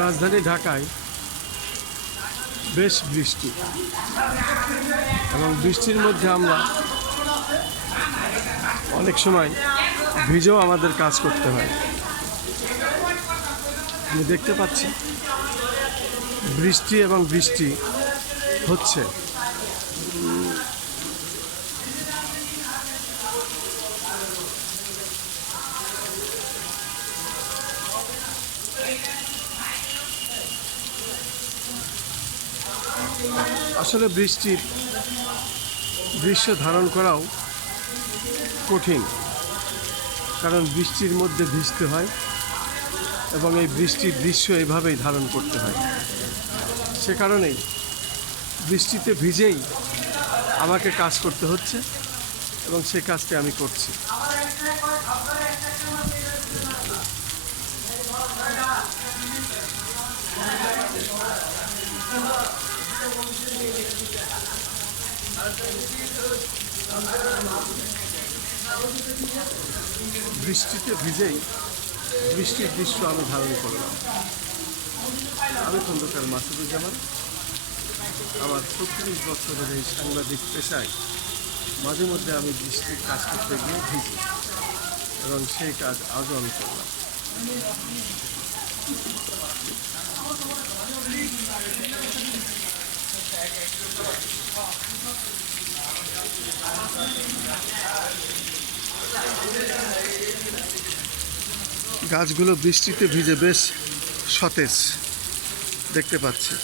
রাজধানী ঢাকায় বেশ বৃষ্টি, এবং বৃষ্টির মধ্যে আমরা অনেক সময় ভিজেও আমাদের কাজ করতে হয়। আমি দেখতে পাচ্ছি বৃষ্টি এবং বৃষ্টি হচ্ছে। আসলে বৃষ্টির দৃশ্য ধারণ করাও কঠিন, কারণ বৃষ্টির মধ্যে ভিজতে হয় এবং এই বৃষ্টির দৃশ্য এভাবেই ধারণ করতে হয়। সে কারণেই বৃষ্টিতে ভিজেই আমাকে কাজ করতে হচ্ছে এবং সে কাজটি আমি করছি। বৃষ্টিতে ভিজেই বৃষ্টির দৃশ্য আমি ধারণ করলাম। আমি খন্দকার মাসুদুজ্জামান। আমার ৩৬ বছরের এই সাংবাদিক পেশায় মাঝে মধ্যে আমি বৃষ্টির কাজ করতে গিয়ে ভিজি, এবং সেই কাজ আজও আমি করলাম। গাছগুলো বৃষ্টিতে ভিজে বেশ সতেজ দেখতে পাচ্ছি।